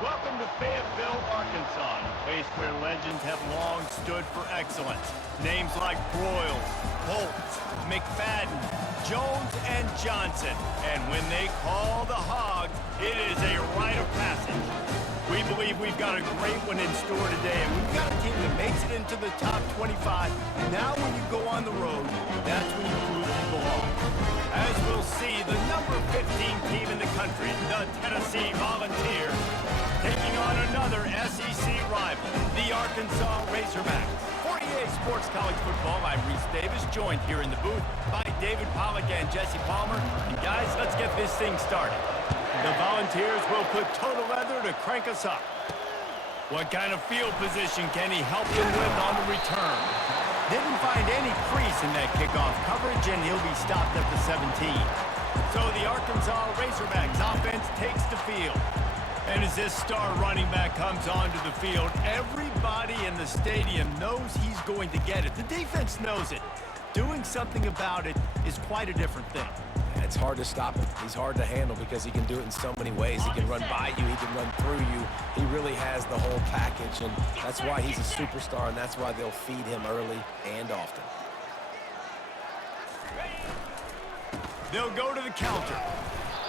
Welcome to Fayetteville, Arkansas, a place where legends have long stood for excellence. Names like Broyles, Holtz, McFadden, Jones, and Johnson. And when they call the Hogs, it is a rite of passage. We believe we've got a great one in store today, and we've got a team that makes it into the top 25. Now when you go on the road, that's when you prove you belong. As we'll see, the number 15 team in the country, the Tennessee Volunteers, taking on another SEC rival, the Arkansas Razorbacks. For EA Sports College Football, I'm Reese Davis, joined here in the booth by David Pollack and Jesse Palmer. And guys, let's get this thing started. The Volunteers will put total leather to crank us up. What kind of field position can he help them with on the return? Didn't find any crease in that kickoff coverage, and he'll be stopped at the 17. So the Arkansas Razorbacks offense takes the field. And as this star running back comes onto the field, everybody in the stadium knows he's going to get it. The defense knows it. Doing something about it is quite a different thing. It's hard to stop him. He's hard to handle because he can do it in so many ways. He can run by you. He can run through you. He really has the whole package, and that's why he's a superstar, and that's why they'll feed him early and often. They'll go to the counter.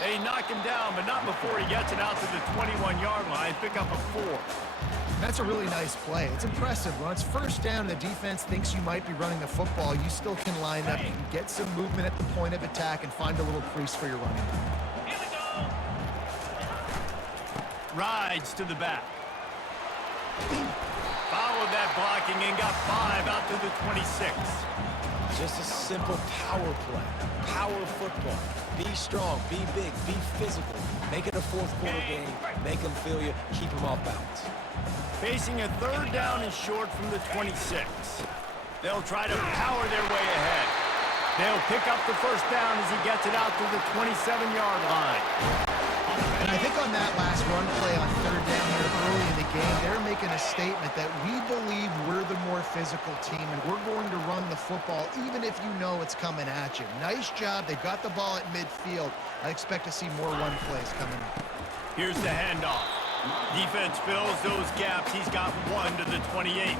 They knock him down, but not before he gets it out to the 21-yard line. Pick up a 4. That's a really nice play. It's impressive. When it's first down and the defense thinks you might be running the football, you still can line up. You can get some movement at the point of attack and find a little crease for your running back. Rides to the back. Followed that blocking and got 5 out to the 26. Just a simple power play. Power football. Be strong, be big, be physical. Make it a fourth quarter game. Make them feel you. Keep them off balance. Facing a third down and short from the 26. They'll try to power their way ahead. They'll pick up the first down as he gets it out to the 27-yard line. And I think on that last run play on third down here early in the game, they're making a statement that we believe we're the more physical team and we're going to run the football even if you know it's coming at you. Nice job. They got the ball at midfield. I expect to see more run plays coming up. Here's the handoff. Defense fills those gaps. He's got 1 to the 28.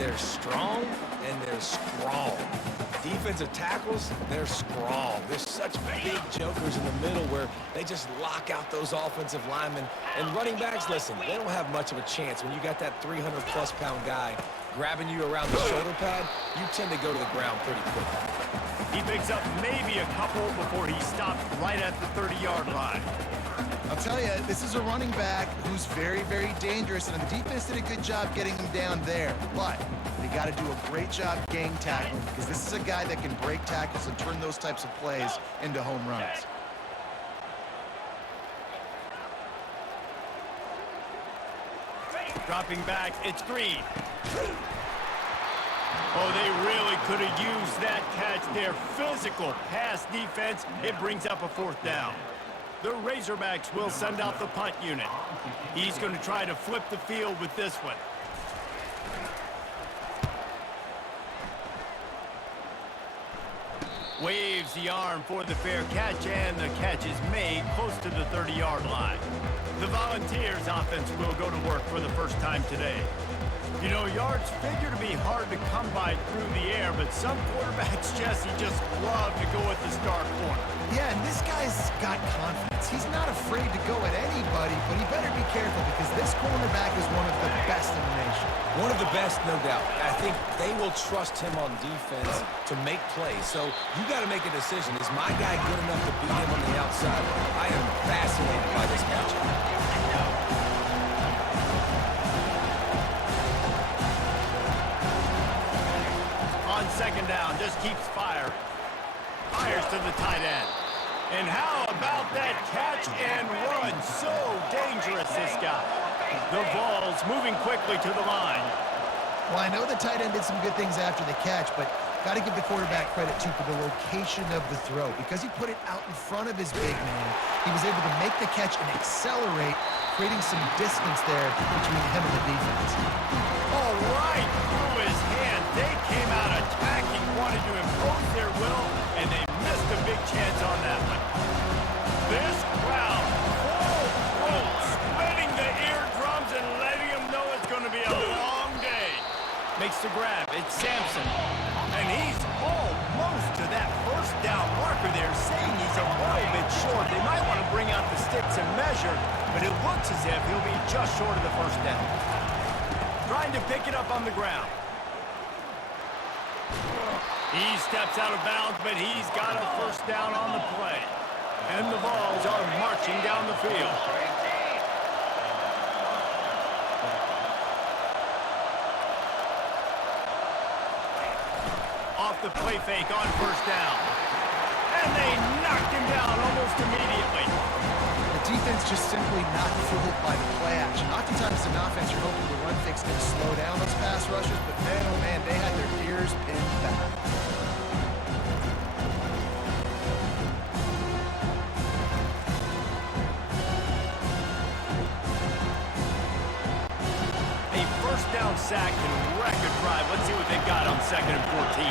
They're strong and they're scrawl. Defensive tackles, they're scrawl. There's such big jokers in the middle where they just lock out those offensive linemen. And running backs, listen, they don't have much of a chance. When you got that 300-plus pound guy grabbing you around the shoulder pad, you tend to go to the ground pretty quickly. He picks up maybe a couple before he's stopped right at the 30-yard line. I'll tell you, this is a running back who's very, very dangerous, and the defense did a good job getting him down there. But they got to do a great job gang tackling because this is a guy that can break tackles and turn those types of plays into home runs. Dropping back, it's Green. Oh, they really could have used that catch there. Physical pass defense. It brings up a 4th down. The Razorbacks will send out the punt unit. He's going to try to flip the field with this one. Waves the arm for the fair catch, and the catch is made close to the 30-yard line. The Volunteers offense will go to work for the first time today. You know, yards figure to be hard to come by through the air, but some quarterbacks, Jesse, just love to go at the star corner. Yeah, and this guy's got confidence. He's not afraid to go at anybody, but he better be careful because this cornerback is one of the best in the nation. One of the best, no doubt. I think they will trust him on defense to make plays. So you got to make a decision. Is my guy good enough to beat him on the outside? I am fascinated by this matchup. On second down, just keeps firing. Fires to the tight end. And how about that catch and run? So dangerous, this guy. The Vols moving quickly to the line. Well, I know the tight end did some good things after the catch, but got to give the quarterback credit, too, for the location of the throw. Because he put it out in front of his big man, he was able to make the catch and accelerate, creating some distance there between him and the defense. All right, through his hand. They came out attacking, wanted to impose their will, and they missed a big chance on that one. This crowd, full throat, spreading the to grab. It's Sampson. And he's almost to that first down marker there, saying he's a little bit short. They might want to bring out the sticks and measure, but it looks as if he'll be just short of the first down. Trying to pick it up on the ground. He steps out of bounds, but he's got a first down on the play. And the Vols are marching down the field. Off the play fake on first down. And they knocked him down almost immediately. The defense just simply not fooled by the play action. Oftentimes an offense, you're hoping the run fix can slow down those pass rushers, but man, oh man, they had their ears pinned back. A first down sack can wreck a drive. Let's see what they've got on 2nd and 14.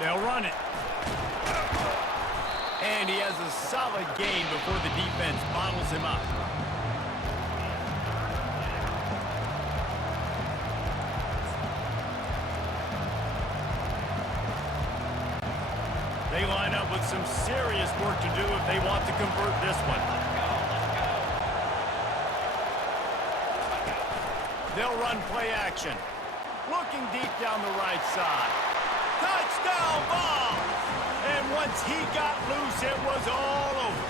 They'll run it. And he has a solid gain before the defense bottles him up. They line up with some serious work to do if they want to convert this one. They'll run play action. Looking deep down the right side. Touchdown ball! And once he got loose, it was all over.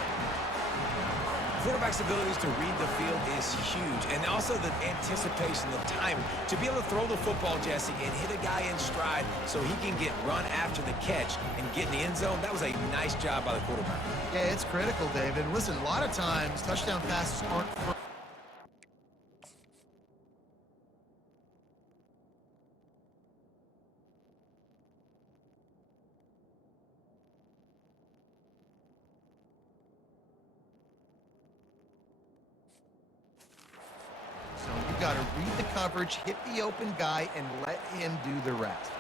Quarterback's abilities to read the field is huge, and also the anticipation, the timing. To be able to throw the football, Jesse, and hit a guy in stride so he can get run after the catch and get in the end zone, that was a nice job by the quarterback. Yeah, it's critical, David. Listen, a lot of times touchdown passes aren't for got to read the coverage, hit the open guy, and let him do the rest.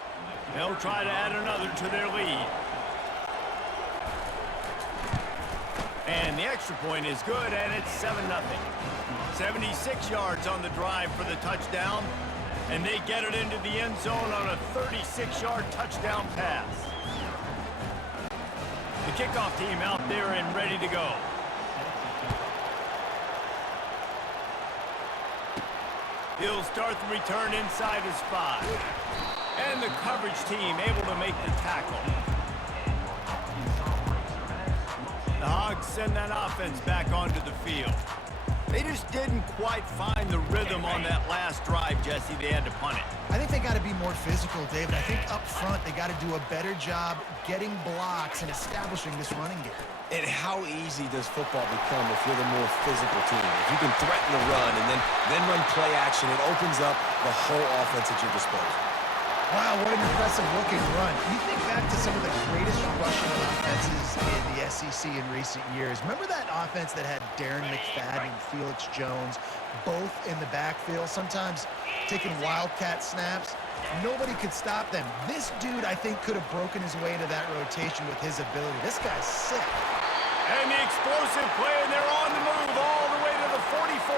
They'll try to add another to their lead. And the extra point is good, and it's 7-0. 76 yards on the drive for the touchdown, and they get it into the end zone on a 36-yard touchdown pass. The kickoff team out there and ready to go. He'll start the return inside his 5. And the coverage team able to make the tackle. The Hogs send that offense back onto the field. They just didn't quite find the rhythm on that last drive, Jesse. They had to punt it. I think they got to be more physical, David. I think up front they got to do a better job getting blocks and establishing this running game. And how easy does football become if you're the more physical team? If you can threaten the run and then run play action, it opens up the whole offense at your disposal. Wow, what an impressive-looking run. You think back to some of the greatest rushing offenses in the SEC in recent years. Remember that offense that had Darren McFadden and Felix Jones both in the backfield, sometimes taking wildcat snaps? Nobody could stop them. This dude, I think, could have broken his way into that rotation with his ability. This guy's sick. And the explosive play, and they're on the move all the way to the 44.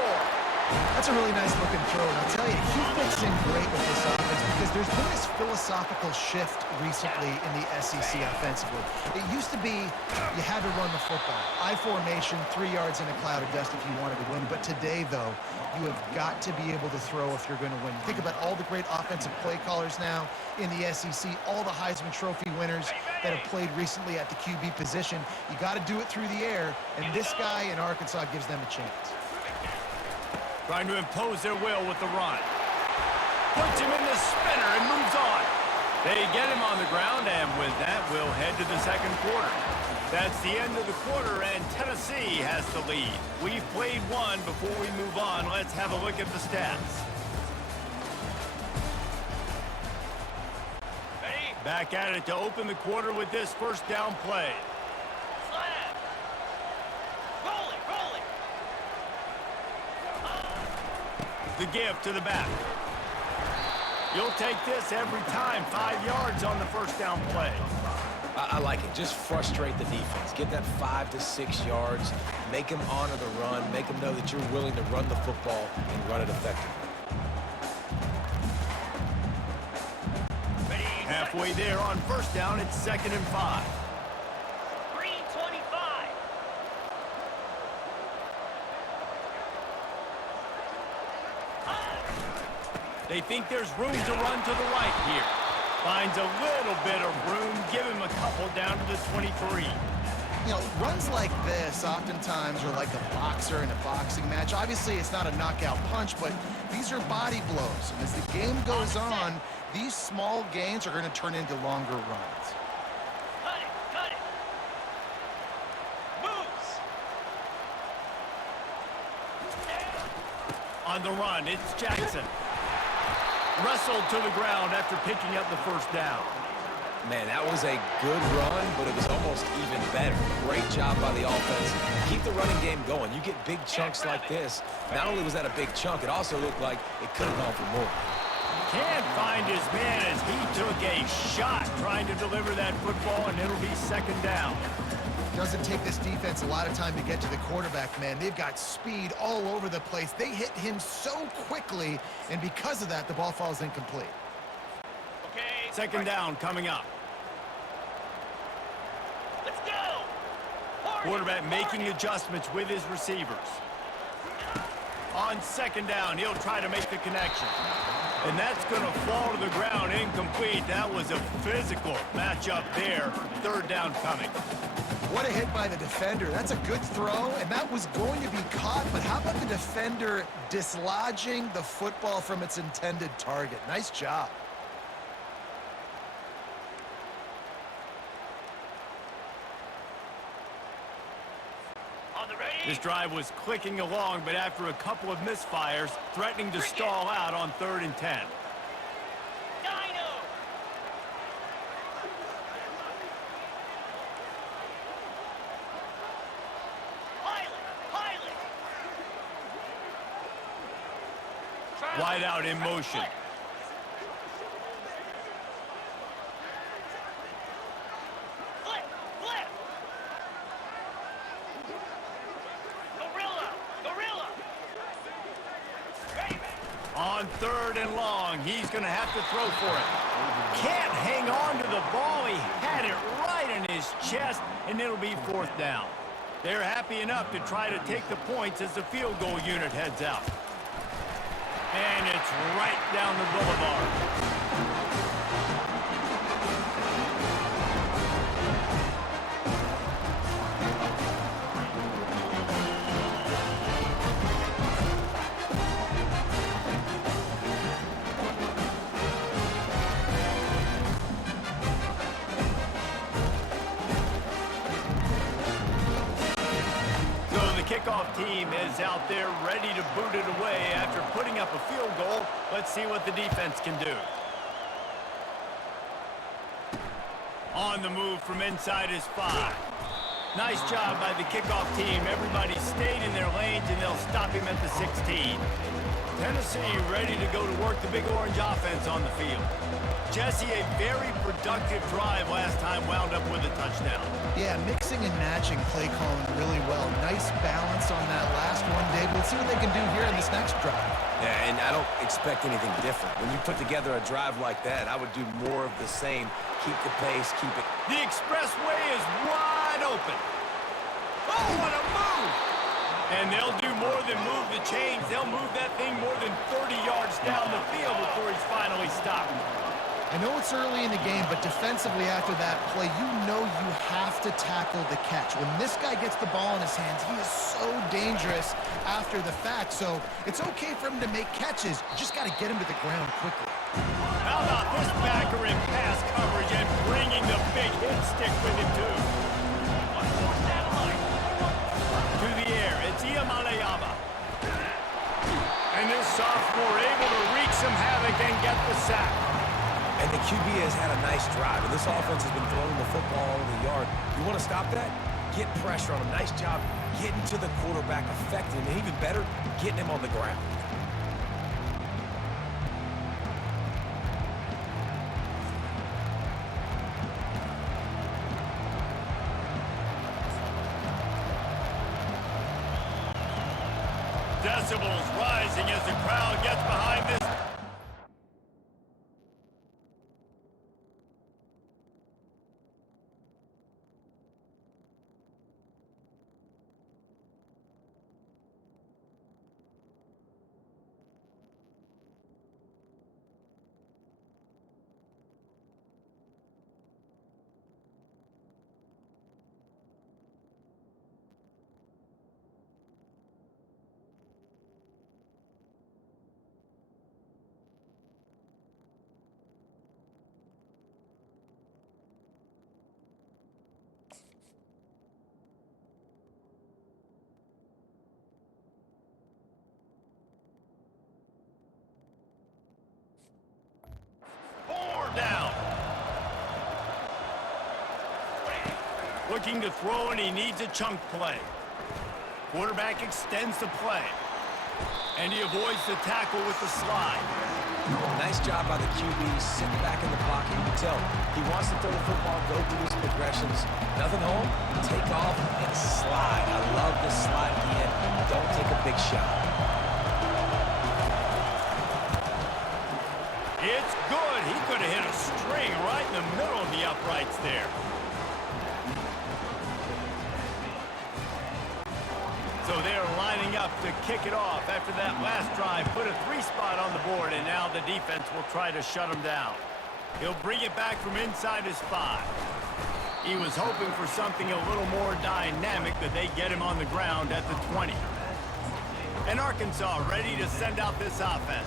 That's a really nice looking throw, and I'll tell you, he fits in great with this offense because there's been this philosophical shift recently in the SEC offensively. It used to be you had to run the football. I formation, 3 yards in a cloud of dust if you wanted to win. But today, though, you have got to be able to throw if you're going to win. Think about all the great offensive play callers now in the SEC, all the Heisman Trophy winners that have played recently at the QB position. You got to do it through the air, and this guy in Arkansas gives them a chance. Trying to impose their will with the run. Puts him in the spinner and moves on. They get him on the ground, and with that, we'll head to the second quarter. That's the end of the quarter, and Tennessee has the lead. We've played one. Before we move on, let's have a look at the stats. Back at it to open the quarter with this first down play. The give to the back. You'll take this every time. 5 yards on the first down play. I like it. Just frustrate the defense. Get that 5 to 6 yards. Make them honor the run. Make them know that you're willing to run the football and run it effectively. Halfway there on first down, it's 2nd and 5. 3:25. They think there's room to run to the right here. Finds a little bit of room. Give him a couple down to the 23. You know, runs like this oftentimes are like a boxer in a boxing match. Obviously, it's not a knockout punch, but these are body blows. And as the game goes on, these small gains are going to turn into longer runs. Cut it, cut it. Moves. On the run, it's Jackson. Wrestled to the ground after picking up the first down. Man, that was a good run, but it was almost even better. Great job by the offense. Keep the running game going. You get big chunks like this. Not only was that a big chunk, it also looked like it could have gone for more. Can't find his man as he took a shot trying to deliver that football, and it'll be 2nd down. Doesn't take this defense a lot of time to get to the quarterback, man. They've got speed all over the place. They hit him so quickly, and because of that, the ball falls incomplete. Okay. 2nd down coming up. Let's go. Party, Quarterback making party. adjustments with his receivers. On 2nd down, he'll try to make the connection. And that's going to fall to the ground incomplete. That was a physical matchup there. 3rd down coming. What a hit by the defender. That's a good throw, and that was going to be caught, but how about the defender dislodging the football from its intended target? Nice job. On the ready. This drive was clicking along, but after a couple of misfires, threatening to stall out on 3rd and 10. Dino. Pilot. Wide out in motion. Flip. Gorilla. Ready, On 3rd and long, he's going to have to throw for it. Can't hang on to the ball. He had it right in his chest, and it'll be 4th down. They're happy enough to try to take the points as the field goal unit heads out. And it's right down the boulevard. Kickoff team is out there ready to boot it away after putting up a field goal. Let's see what the defense can do. On the move from inside his 5. Nice job by the kickoff team. Everybody stayed in their lanes, and they'll stop him at the 16. Tennessee ready to go to work the Big Orange offense on the field. Jesse, a very productive drive last time, wound up with a touchdown. Yeah, mixing and matching play calling really well. Nice balance on that last one, Dave. Let's see what they can do here in this next drive. Yeah, and I don't expect anything different. When you put together a drive like that, I would do more of the same. Keep the pace, keep it. The expressway is wide open. Oh, what a move! And they'll do more than move the chains. They'll move that thing more than 30 yards down the field before he's finally stopped. I know it's early in the game, but defensively after that play, you know you have to tackle the catch. When this guy gets the ball in his hands, he is so dangerous after the fact. So it's okay for him to make catches. You just got to get him to the ground quickly. How about this backer in pass coverage and bringing the big hit stick with him, too? To the air, it's Iamalayama. And this sophomore able to wreak some havoc and get the sack. And the QB has had a nice drive, and this offense has been throwing the football all over the yard. You want to stop that? Get pressure on him. Nice job getting to the quarterback, affecting him, and even better, getting him on the ground. Decibels rising as the crowd gets behind this. Looking to throw, and he needs a chunk play. Quarterback extends the play. And he avoids the tackle with the slide. Nice job by the QB, sitting back in the pocket. You can tell he wants to throw the football, go through his progressions. Nothing home, take off, and slide. I love this slide at the end. Don't take a big shot. It's good. He could have hit a string right in the middle of the uprights there. So they're lining up to kick it off after that last drive. Put a 3-spot on the board, and now the defense will try to shut him down. He'll bring it back from inside his 5. He was hoping for something a little more dynamic, that they get him on the ground at the 20. And Arkansas ready to send out this offense.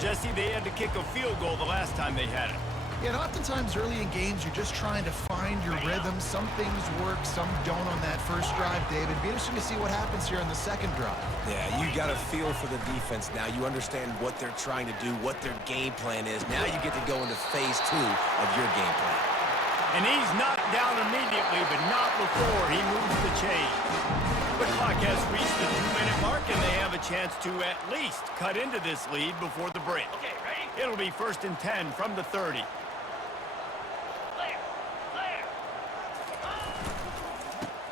Jesse, they had to kick a field goal the last time they had it. Yeah, and oftentimes early in games, you're just trying to find your rhythm. Some things work, some don't on that first drive, David. Be interesting to see what happens here on the second drive. Yeah, you got a feel for the defense now. You understand what they're trying to do, what their game plan is. Now you get to go into phase 2 of your game plan. And he's knocked down immediately, but not before he moves the chain. The clock has reached the 2-minute mark, and they have a chance to at least cut into this lead before the break. Okay, ready? It'll be 1st and 10 from the 30. Clear. Clear.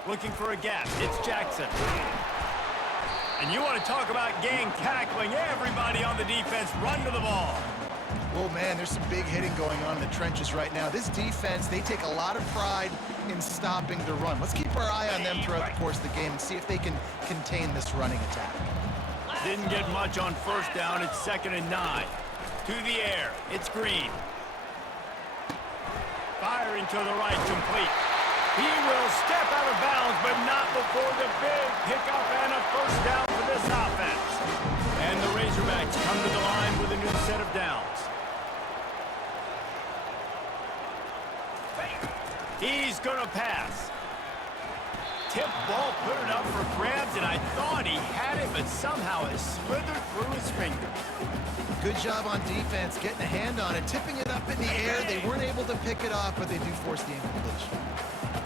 Looking for a gap. It's Jackson. And you want to talk about gang tackling. Everybody on the defense run to the ball. Oh, man, there's some big hitting going on in the trenches right now. This defense, they take a lot of pride in stopping the run. Let's keep our eye on them throughout the course of the game and see if they can contain this running attack. Didn't get much on 1st down. It's 2nd and 9. To the air. It's Green. Firing to the right, complete. He will step out of bounds, but not before the big pickup and a 1st down for this offense. And the Razorbacks come to the line with a new set of downs. He's going to pass. Tip ball, put it up for grabs, and I thought he had it, but somehow it slithered through his fingers. Good job on defense, getting a hand on it, tipping it up in the air. They weren't able to pick it off, but they do force the incompletion.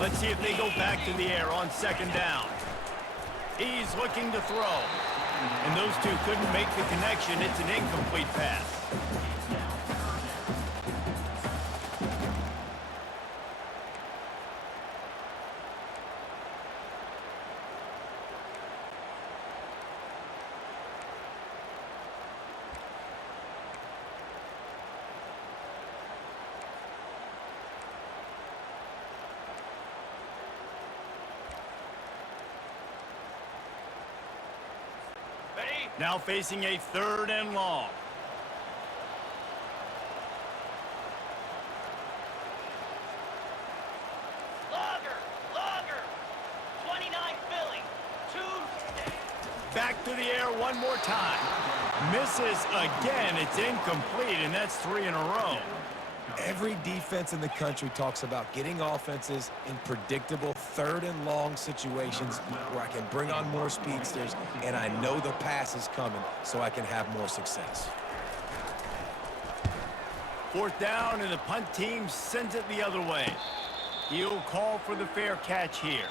Let's see if they go back to the air on 2nd down. He's looking to throw. And those two couldn't make the connection. It's an incomplete pass. Ready? Now facing a 3rd and long. Longer. 29 Philly. 2. Back to the air one more time. Misses again. It's incomplete, and that's 3 in a row. Every defense in the country talks about getting offenses in predictable 3rd and long situations where I can bring on more speedsters and I know the pass is coming so I can have more success. 4th down, and the punt team sends it the other way. He'll call for the fair catch here.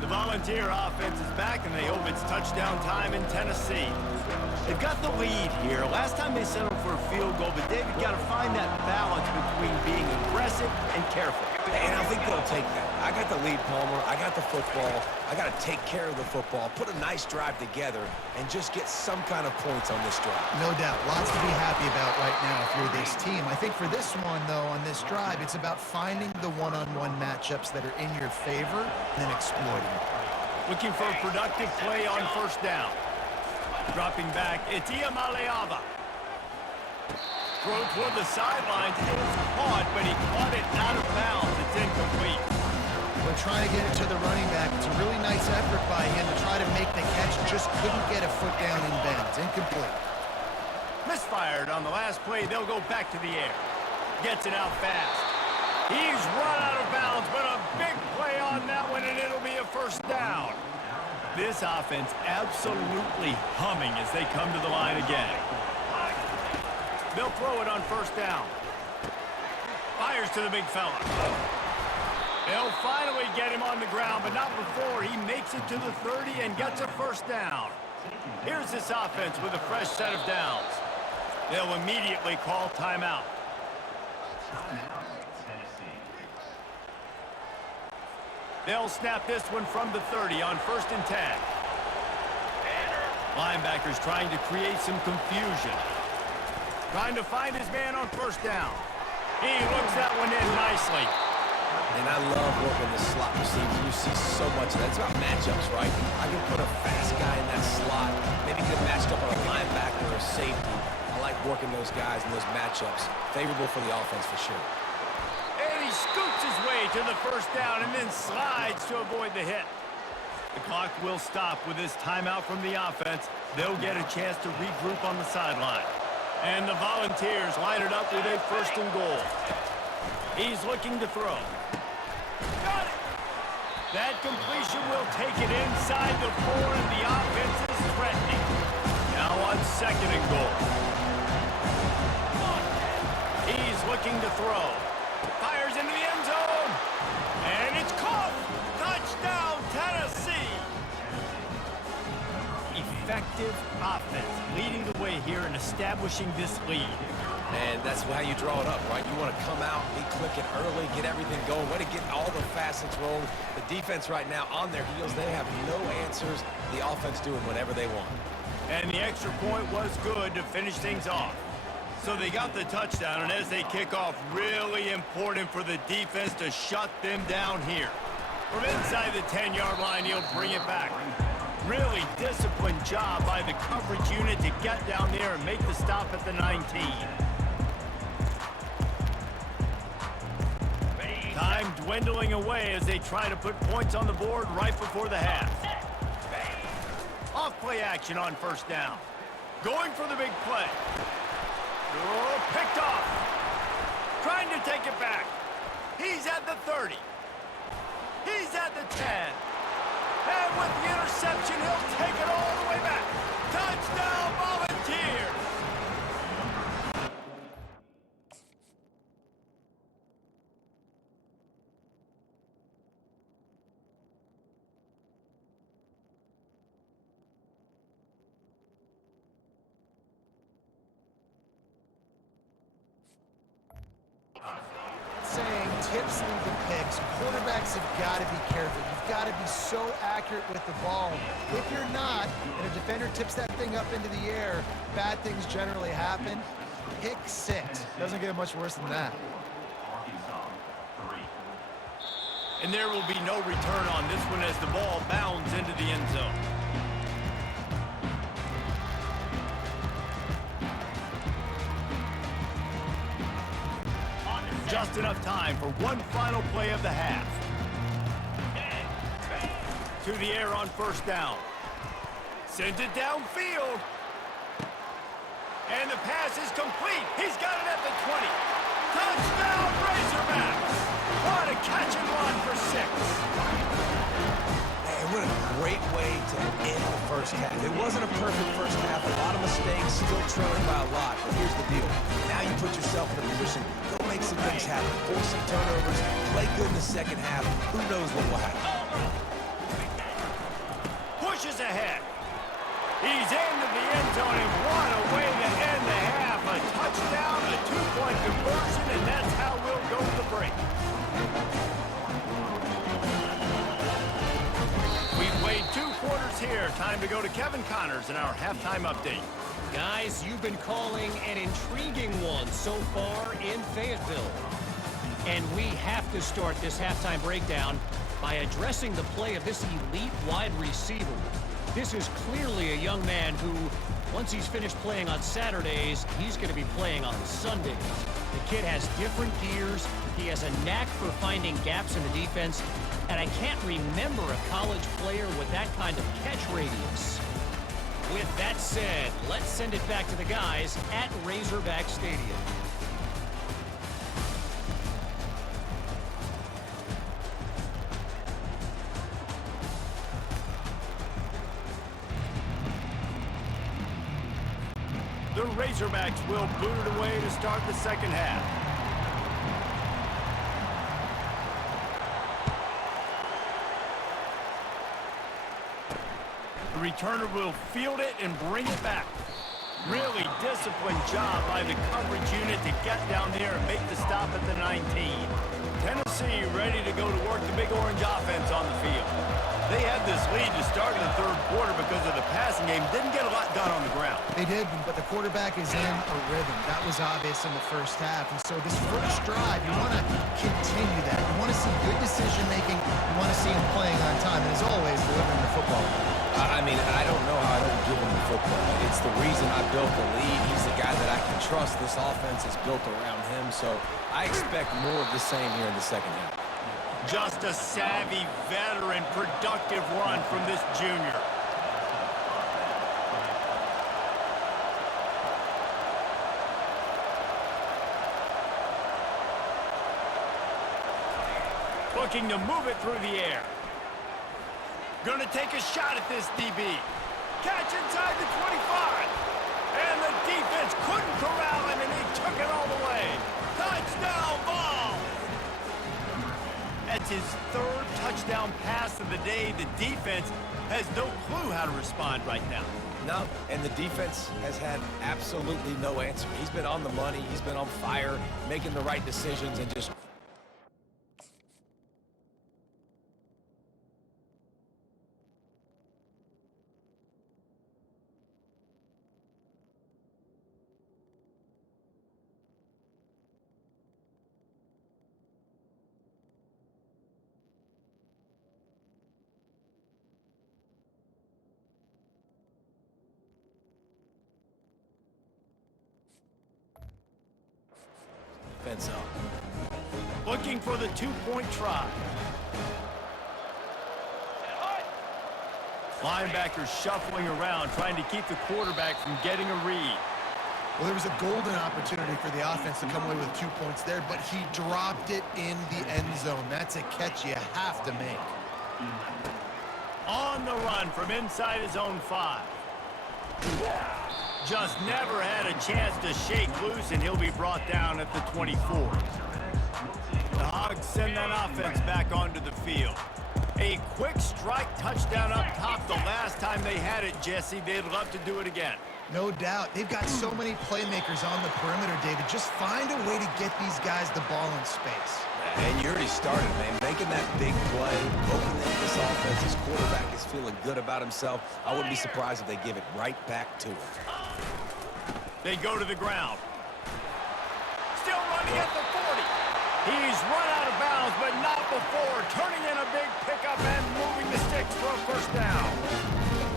The Volunteer offense is back, and they hope it's touchdown time in Tennessee. They've got the lead here. Last time they settled for a field goal, but David got to find that balance between being aggressive and careful. And I think they'll take that. I got the lead, Palmer. I got the football. I got to take care of the football, put a nice drive together, and just get some kind of points on this drive. No doubt. Lots to be happy about right now if you're this team. I think for this one, though, on this drive, it's about finding the one-on-one matchups that are in your favor and then exploiting them. Looking for a productive play on 1st down. Dropping back, it's Iamaleava. Throw toward the sidelines. It's caught, but he caught it out of bounds. It's incomplete. We're trying to get it to the running back. It's a really nice effort by him to try to make the catch. Just couldn't get a foot down in bounds. Incomplete. Misfired on the last play. They'll go back to the air. Gets it out fast. He's run out of bounds, but a big play on that one, and it'll be a 1st down. This offense absolutely humming as they come to the line again. They'll throw it on 1st down. Fires to the big fella. They'll finally get him on the ground, but not before he makes it to the 30 and gets a first down. Here's this offense with a fresh set of downs. They'll immediately call timeout. They'll snap this one from the 30 on 1st and 10. Linebackers trying to create some confusion. Trying to find his man on 1st down. He looks that one in nicely. And I love working the slot receiver. You see so much of that. It's about matchups, right? I can put a fast guy in that slot, maybe get matched up on a linebacker or a safety. I like working those guys in those matchups. Favorable for the offense for sure. And he scoots his way to the 1st down and then slides to avoid the hit. The clock will stop with this timeout from the offense. They'll get a chance to regroup on the sideline. And the Volunteers line it up with a 1st and goal. He's looking to throw. Got it! That completion will take it inside the 4, and the offense is threatening. Now on 2nd and goal. He's looking to throw. Fires into the end zone. And it's caught. Touchdown, Tennessee. Effective offense leading the way here and establishing this lead. And that's how you draw it up, right? You want to come out, be clicking early, get everything going, way to get all the facets rolling. The defense right now on their heels, they have no answers. The offense doing whatever they want. And the extra point was good to finish things off. So they got the touchdown, and as they kick off, really important for the defense to shut them down here. From inside the 10-yard line, he'll bring it back. Really disciplined job by the coverage unit to get down there and make the stop at the 19. Time dwindling away as they try to put points on the board right before the half. Off play action on 1st down. Going for the big play. Oh, picked off. Trying to take it back. He's at the 30. He's at the 10. And with the interception, he'll take it all the way back. Touchdown, Volunteers! Saying tips lead to picks. Quarterbacks have got to be careful. You've got to be so accurate with the ball. If you're not, and a defender tips that thing up into the air, bad things generally happen. Pick 6. Doesn't get much worse than that. And there will be no return on this one as the ball bounds into the end zone. Just enough time for one final play of the half. To the air on 1st down. Sends it downfield. And the pass is complete. He's got it at the 20. Touchdown, Razorbacks! What a catch and run for 6. Man, what a great way to end the 1st half. It wasn't a perfect 1st half. A lot of mistakes, still trailing by a lot. But here's the deal. Now you put yourself in a position, go make some things happen. Force some turnovers, play good in the 2nd half. Who knows what will happen? Pushes ahead. He's into the end zone, and what a way to end the half. A touchdown, a 2-point conversion, and that's how we'll go to the break. We've played 2 quarters here. Time to go to Kevin Connors in our halftime update. Guys, you've been calling an intriguing one so far in Fayetteville. And we have to start this halftime breakdown by addressing the play of this elite wide receiver. This is clearly a young man who, once he's finished playing on Saturdays, he's going to be playing on Sundays. The kid has different gears. He has a knack for finding gaps in the defense. And I can't remember a college player with that kind of catch radius. With that said, let's send it back to the guys at Razorback Stadium. The Razorbacks will boot it away to start the 2nd half. The returner will field it and bring it back. Really disciplined job by the coverage unit to get down there and make the stop at the 19. Tennessee ready to go to work the Big Orange offense on the field. They had this lead to start in the third quarter because of the passing game. Didn't get a lot done on the ground. They did, but the quarterback is in a rhythm. That was obvious in the first half. And so this first drive, you want to continue that. You want to see good decision-making. You want to see him playing on time. And as always, delivering the football. I mean, I don't know how I don't give him the football. It's the reason I built the lead. He's the guy that I can trust. This offense is built around him. So I expect more of the same here in the second half. Just a savvy, veteran, productive run from this junior. Looking to move it through the air. Gonna take a shot at this DB. Catch inside the 25. And the defense couldn't corral him, and he took it all the way. Touchdown ball! That's his third touchdown pass of the day. The defense has no clue how to respond right now. No, and the defense has had absolutely no answer. He's been on the money. He's been on fire, making the right decisions, and just... Defense up. Looking for the two-point try. Linebackers shuffling around, trying to keep the quarterback from getting a read. Well, there was a golden opportunity for the offense to come away with 2 points there, but he dropped it in the end zone. That's a catch you have to make. On the run from inside his own 5. Just never had a chance to shake loose, and he'll be brought down at the 24. The Hogs send that offense back onto the field. A quick strike touchdown up top the last time they had it, Jesse. They'd love to do it again. No doubt. They've got so many playmakers on the perimeter, David. Just find a way to get these guys the ball in space. And you already started, man, making that big play, opening this offense. His quarterback is feeling good about himself. I wouldn't be surprised if they give it right back to him. They go to the ground. Still running at the 40. He's run out of bounds, but not before. Turning in a big pickup and moving the sticks for a first down.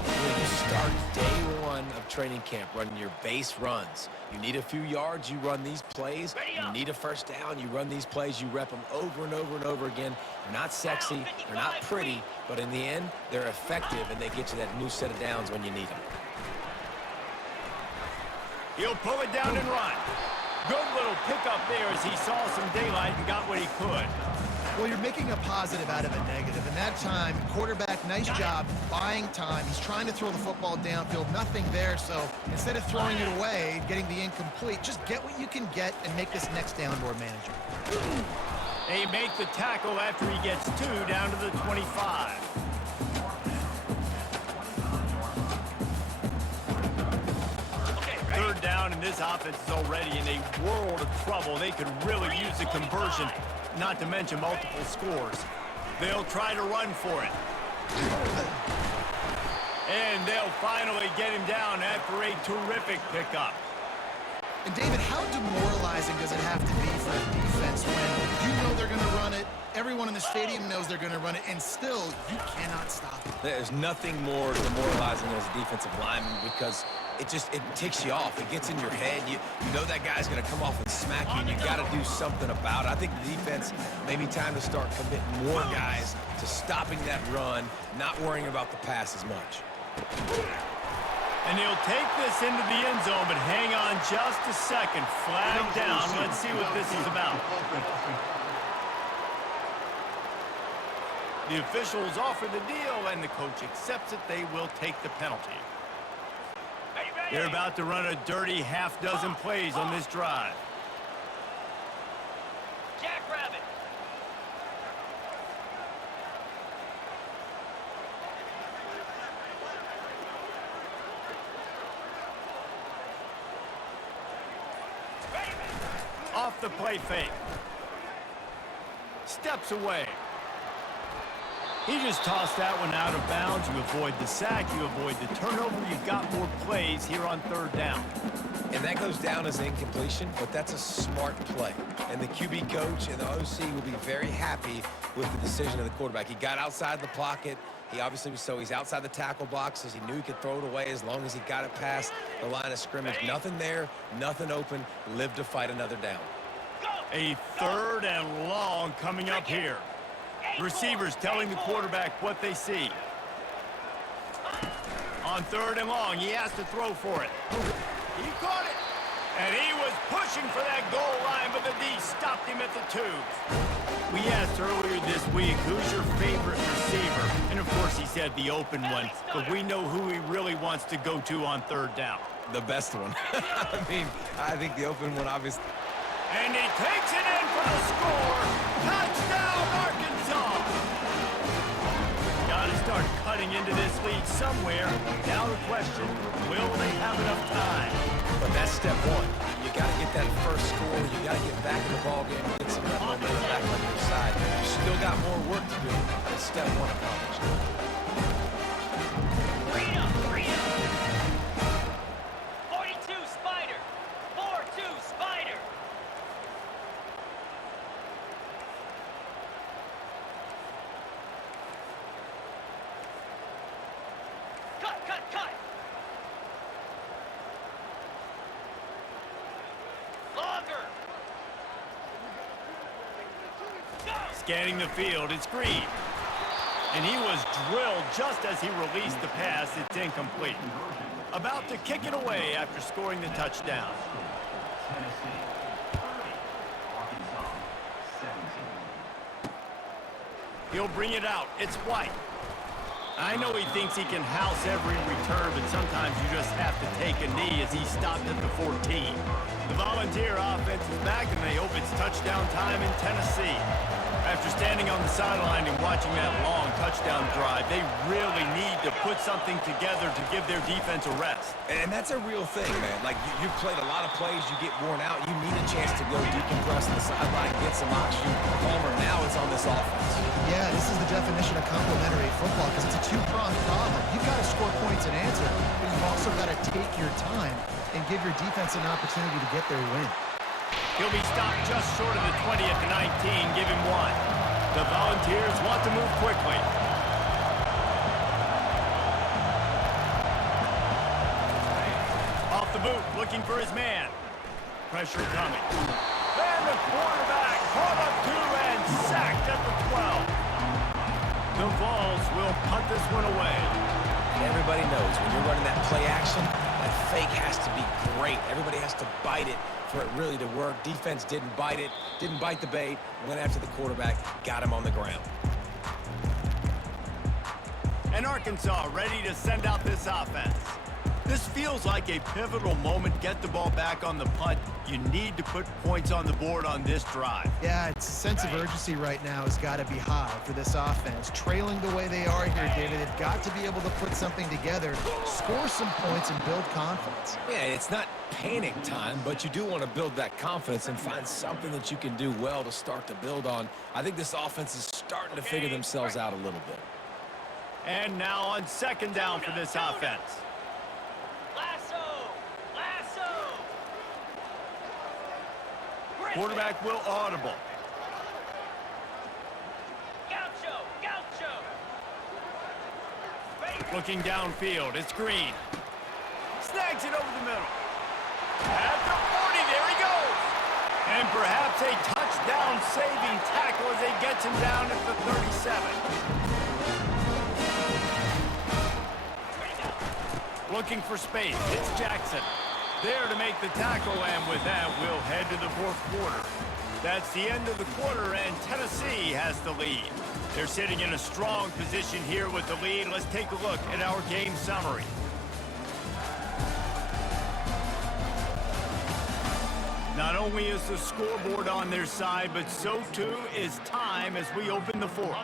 When you start day one of training camp running your base runs, you need a few yards, you run these plays. You need a first down, you run these plays, you rep them over and over and over again. They're not sexy, they're not pretty, but in the end, they're effective, and they get you that new set of downs when you need them. He'll pull it down and run. Good little pickup there as he saw some daylight and got what he could. Well, you're making a positive out of a negative. And that time, quarterback, nice job buying time. He's trying to throw the football downfield. Nothing there. So instead of throwing it away, getting the incomplete, just get what you can get and make this next down more manageable. They make the tackle after he gets 2 down to the 25. Third down, and this offense is already in a world of trouble. They could really use a conversion, not to mention multiple scores. They'll try to run for it. And they'll finally get him down after a terrific pickup. And David, how demoralizing does it have to be for a defense when you know they're going to run it, everyone in the stadium knows they're going to run it, and still you cannot stop it? There's nothing more demoralizing as a defensive lineman because it ticks you off. It gets in your head. You know that guy's going to come off and smack you, and you got to do something about it. I think the defense may be time to start committing more guys to stopping that run, not worrying about the pass as much. And he'll take this into the end zone, but hang on just a second. Flag down. Let's see what this is about. The officials offer the deal, and the coach accepts it. They will take the penalty. They're about to run a dirty half-dozen plays on this drive. Jackrabbit. the play fake. Steps away. He just tossed that one out of bounds. You avoid the sack, you avoid the turnover. You've got more plays here on third down. And that goes down as incompletion, but that's a smart play. And the QB coach and the OC will be very happy with the decision of the quarterback. He got outside the pocket. He obviously was he's outside the tackle boxes. He knew he could throw it away as long as he got it past the line of scrimmage. Nothing there, nothing open. Lived to fight another down. A third and long coming up here. Receivers telling the quarterback what they see. On third and long, he has to throw for it. He caught it. And he was pushing for that goal line, but the D stopped him at the 2. We asked earlier this week, who's your favorite receiver? And of course he said the open one, but we know who he really wants to go to on third down. The best one. I think the open one, obviously. And he takes it in for the score. Touchdown, Arkansas! Got to start cutting into this lead somewhere. Now the question, will they have enough time? But that's step one. You got to get that first score. You got to get back in the ball game and get some momentum back on your side. You still got more work to do. But step one accomplished. Freedom, freedom. 42 Spider. 4-2 Spider. Cut, cut, cut. Longer. Go. Scanning the field, it's Green. And he was drilled just as he released the pass. It's incomplete. About to kick it away after scoring the touchdown. He'll bring it out. It's White. I know he thinks he can house every return, but sometimes you just have to take a knee as he stopped at the 14. The Volunteer offense is back, and they hope it's touchdown time in Tennessee. After standing on the sideline and watching that long touchdown drive, they really need to put something together to give their defense a rest. And that's a real thing, man. Like, you've played a lot of plays, you get worn out, you need a chance to go decompress on the sideline, get some oxygen. Palmer, now it's on this offense. Yeah, this is the definition of complementary football because it's a two-pronged problem. You've got to score points and answer, but you've also got to take your time and give your defense an opportunity to get their win. He'll be stopped just short of the 20 at the 19. Give him 1. The Volunteers want to move quickly. Off the boot, looking for his man. Pressure coming. And the quarterback caught up to and sacked at the 12. The Vols will punt this one away. And everybody knows when you're running that play action, that fake has to be great. Everybody has to bite it for it really to work. Defense didn't bite it, didn't bite the bait, went after the quarterback, got him on the ground. And Arkansas ready to send out this offense. This feels like a pivotal moment. Get the ball back on the punt. You need to put points on the board on this drive. Yeah, its sense of urgency right now has got to be high for this offense. Trailing the way they are here, David, they've got to be able to put something together, score some points, and build confidence. Yeah, it's not panic time, but you do want to build that confidence and find something that you can do well to start to build on. I think this offense is starting to figure themselves out a little bit. And now on second down for this offense. Quarterback will audible. Gaucho, Gaucho. Looking downfield, it's Green. Snags it over the middle. At the 40, there he goes. And perhaps a touchdown-saving tackle as he gets him down at the 37. Looking for space, it's Jackson. There to make the tackle, and with that, we'll head to the fourth quarter. That's the end of the quarter, and Tennessee has the lead. They're sitting in a strong position here with the lead. Let's take a look at our game summary. Not only is the scoreboard on their side, but so too is time as we open the fourth.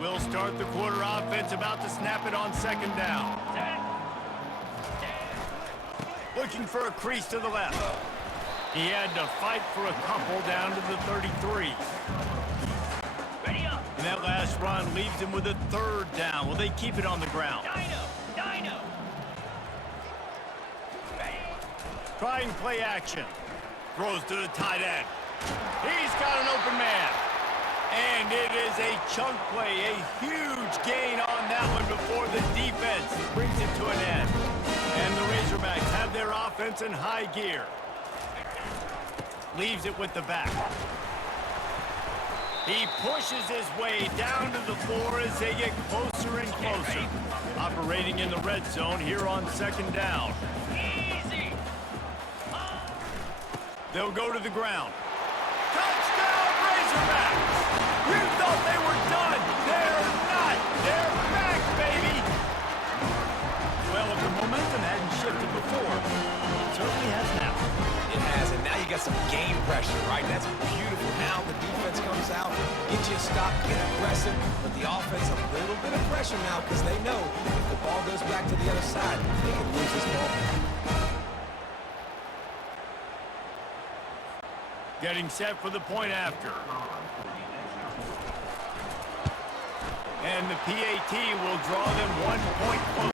We'll start the quarter offense, about to snap it on second down. Looking for a crease to the left. He had to fight for a couple down to the 33. Ready up. And that last run leaves him with a 3rd down. Will they keep it on the ground? Dino. Ready. Trying play action. Throws to the tight end. He's got an open man. And it is a chunk play, a huge gain on that one before the defense brings it to an end. And the Razorbacks have their offense in high gear. Leaves it with the back. He pushes his way down to the floor as they get closer and closer. Operating in the red zone here on 2nd down. Easy. They'll go to the ground. Touchdown, Razorbacks! You thought they were done. They're not. They're back, baby. Well, if the momentum hadn't shifted before, it certainly has now. It has, and now you got some game pressure, right? That's beautiful. Now the defense comes out, get you a stop, get aggressive, but the offense a little bit of pressure now because they know if the ball goes back to the other side, they can lose this ball. Getting set for the point after. And the PAT will draw them 1 point closer.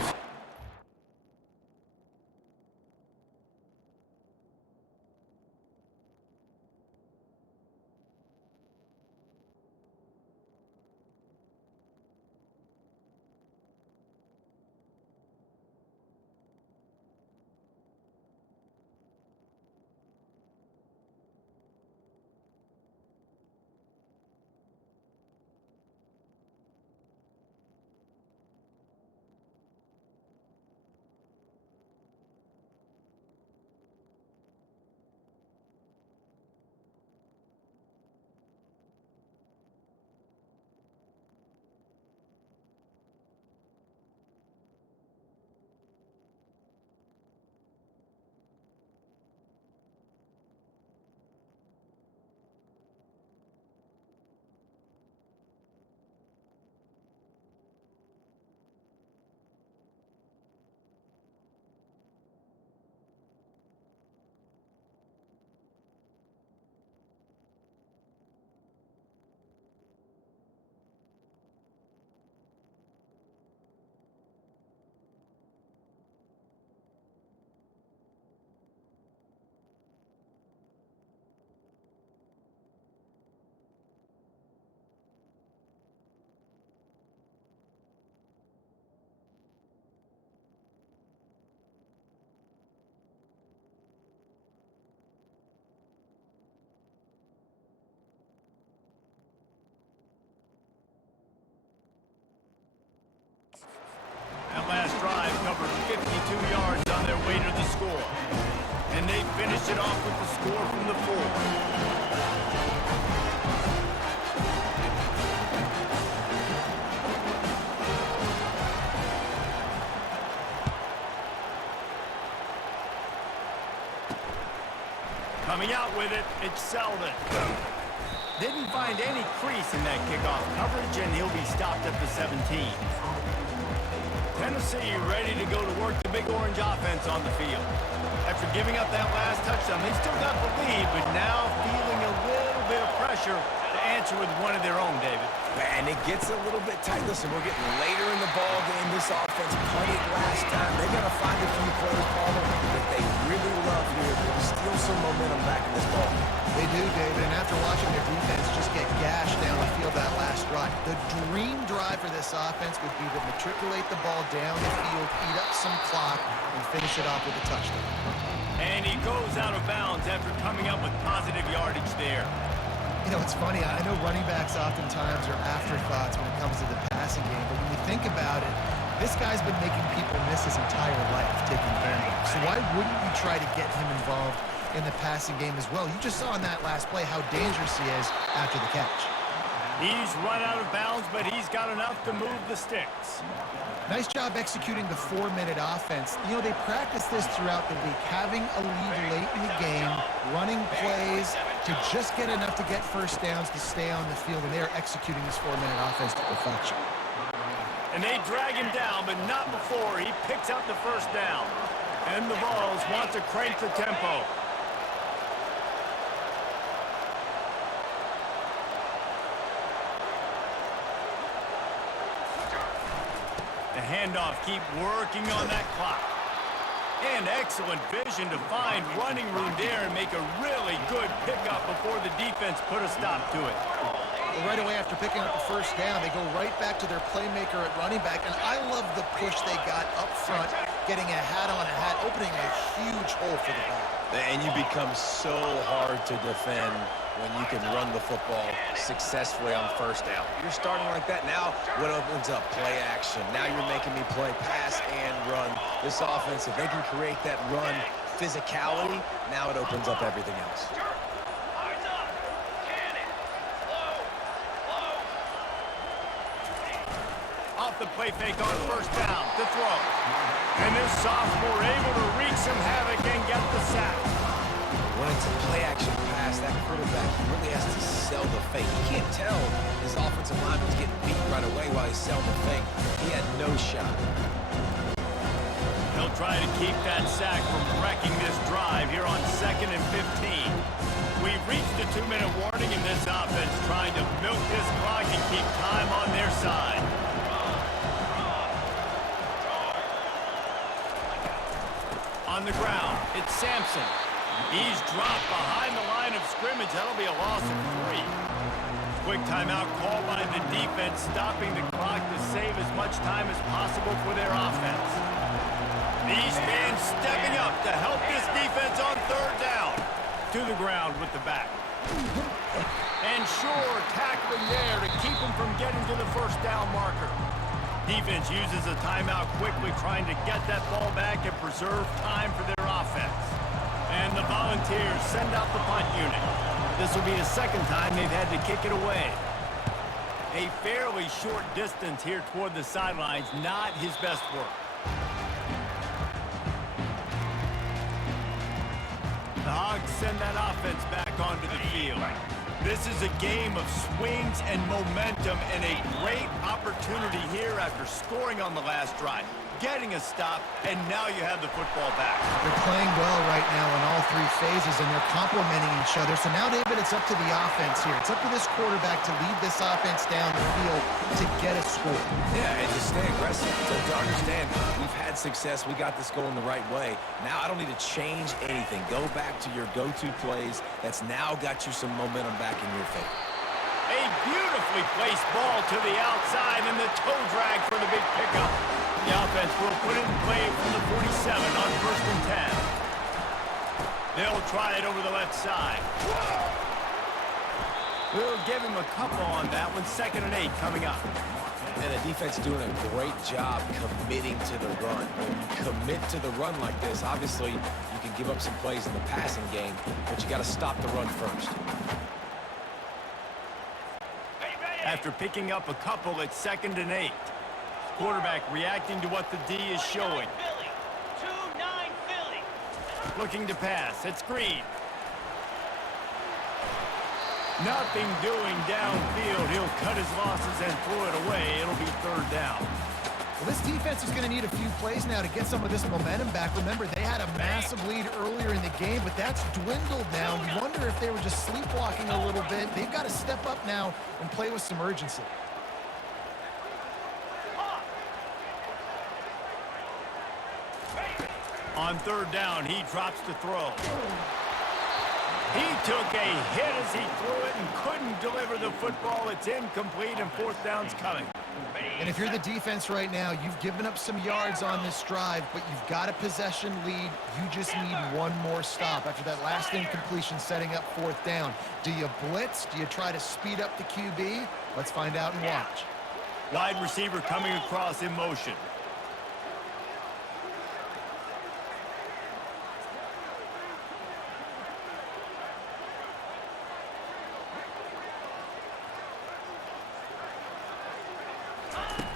That last drive covered 52 yards on their way to the score. And they finished it off with the score from the 4. Coming out with it, it's Selden. Didn't find any crease in that kickoff coverage, and he'll be stopped at the 17. Tennessee ready to go to work the Big Orange offense on the field. After giving up that last touchdown, they still got the lead, but now feeling a little bit of pressure to answer with one of their own, David. And it gets a little bit tight. Listen, we're getting later in the ball game. This offense punted last time. They got to find a few plays, Palmer, that they really love here to steal some momentum back in this ball game. They do, David, and after watching their defense just get gashed down the field that last drive, the dream drive for this offense would be to matriculate the ball down the field, eat up some clock, and finish it off with a touchdown. And he goes out of bounds after coming up with positive yardage there. You know, it's funny. I know running backs oftentimes are afterthoughts when it comes to the passing game, but when you think about it, this guy's been making people miss his entire life taking handoffs. So why wouldn't you try to get him involved in the passing game as well? You just saw in that last play how dangerous he is after the catch. He's run out of bounds, but he's got enough to move the sticks. Nice job executing the 4-minute offense. You know, they practice this throughout the week, having a lead late in the game, running plays to just get enough to get first downs to stay on the field, and they're executing this 4-minute offense to perfection. And they drag him down, but not before he picks up the first down. And the Vols want to crank the tempo. The handoff, keep working on that clock. And excellent vision to find running room there and make a really good pickup before the defense put a stop to it. Well, right away after picking up the first down, they go right back to their playmaker at running back. And I love the push they got up front, getting a hat on a hat, opening a huge hole for the back. And you become so hard to defend when you can run the football successfully on first down. You're starting like that. Now what opens up? Play action. Now you're making me play pass and run. This offense, if they can create that run physicality, now it opens up everything else. Eyes up. Cannon. Low. Off the play fake on first down to throw. And this sophomore able to wreak some havoc and get the sack. When it's a play-action pass, that quarterback really has to sell the fake. He can't tell his offensive lineman's getting beat right away while he's selling the fake. He had no shot. He'll try to keep that sack from wrecking this drive here on 2nd and 15. We've reached the 2-minute warning in this offense, trying to milk this clock and keep time on their side. On the ground, it's Sampson. He's dropped behind the line of scrimmage. That'll be a loss of 3. Quick timeout called by the defense, stopping the clock to save as much time as possible for their offense. These fans stepping up to help this defense on 3rd down. To the ground with the back. And sure, tackling there to keep him from getting to the first down marker. Defense uses a timeout quickly, trying to get that ball back and preserve time for their offense. And the Volunteers send out the punt unit. This will be the 2nd time they've had to kick it away. A fairly short distance here toward the sidelines, not his best work. The Hogs send that offense back onto the field. This is a game of swings and momentum and a great opportunity here after scoring on the last drive, getting a stop, and now you have the football back. They're playing well right now in all 3 phases, and they're complementing each other. So now, David, it's up to the offense here. It's up to this quarterback to lead this offense down the field to get a score. Yeah, and to stay aggressive, to understand we've had success, we got this going the right way. Now I don't need to change anything. Go back to your go-to plays. That's now got you some momentum back in your favor. A beautifully placed ball to the outside and the toe drag for the big pickup. The offense will put it in play from the 47 on 1st and 10. They'll try it over the left side. We'll give him a couple on that one. 2nd and 8 coming up. And the defense doing a great job committing to the run. When you commit to the run like this, obviously you can give up some plays in the passing game, but you got to stop the run first. After picking up a couple, it's 2nd and 8. Quarterback reacting to what the D is showing. 2-9 Philly. Looking to pass. It's Green. Nothing doing downfield. He'll cut his losses and throw it away. It'll be 3rd down. Well, this defense is going to need a few plays now to get some of this momentum back. Remember, they had a massive lead earlier in the game, but that's dwindled now. You wonder if they were just sleepwalking a little bit. They've got to step up now and play with some urgency. On 3rd down, he drops to throw. He took a hit as he threw it and couldn't deliver the football. It's incomplete, and 4th down's coming. And if you're the defense right now, you've given up some yards on this drive, but you've got a possession lead. You just need one more stop after that last incompletion setting up 4th down. Do you blitz? Do you try to speed up the QB? Let's find out and watch. Wide receiver coming across in motion.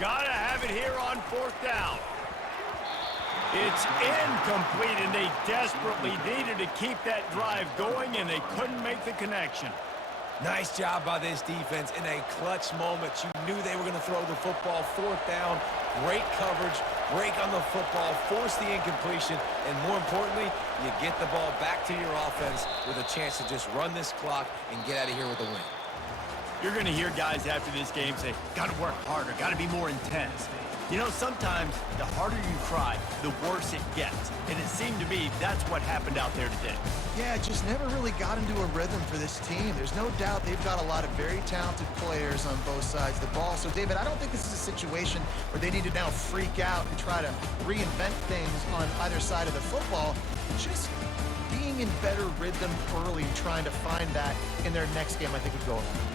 Gotta have it here on 4th down. It's incomplete, and they desperately needed to keep that drive going, and they couldn't make the connection. Nice job by this defense in a clutch moment. You knew they were going to throw the football. 4th down, great coverage, break on the football, force the incompletion, and more importantly, you get the ball back to your offense with a chance to just run this clock and get out of here with a win. You're going to hear guys after this game say, got to work harder, got to be more intense. You know, sometimes the harder you try, the worse it gets. And it seemed to me that's what happened out there today. Yeah, just never really got into a rhythm for this team. There's no doubt they've got a lot of very talented players on both sides of the ball. So, David, I don't think this is a situation where they need to now freak out and try to reinvent things on either side of the football. Just being in better rhythm early, trying to find that in their next game, I think would go a long way.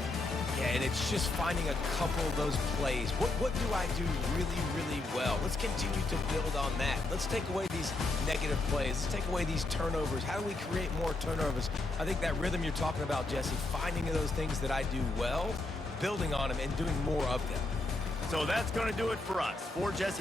Yeah, and it's just finding a couple of those plays. What do I do really, really well? Let's continue to build on that. Let's take away these negative plays. Let's take away these turnovers. How do we create more turnovers? I think that rhythm you're talking about, Jesse, finding those things that I do well, building on them, and doing more of them. So that's going to do it for us. For Jesse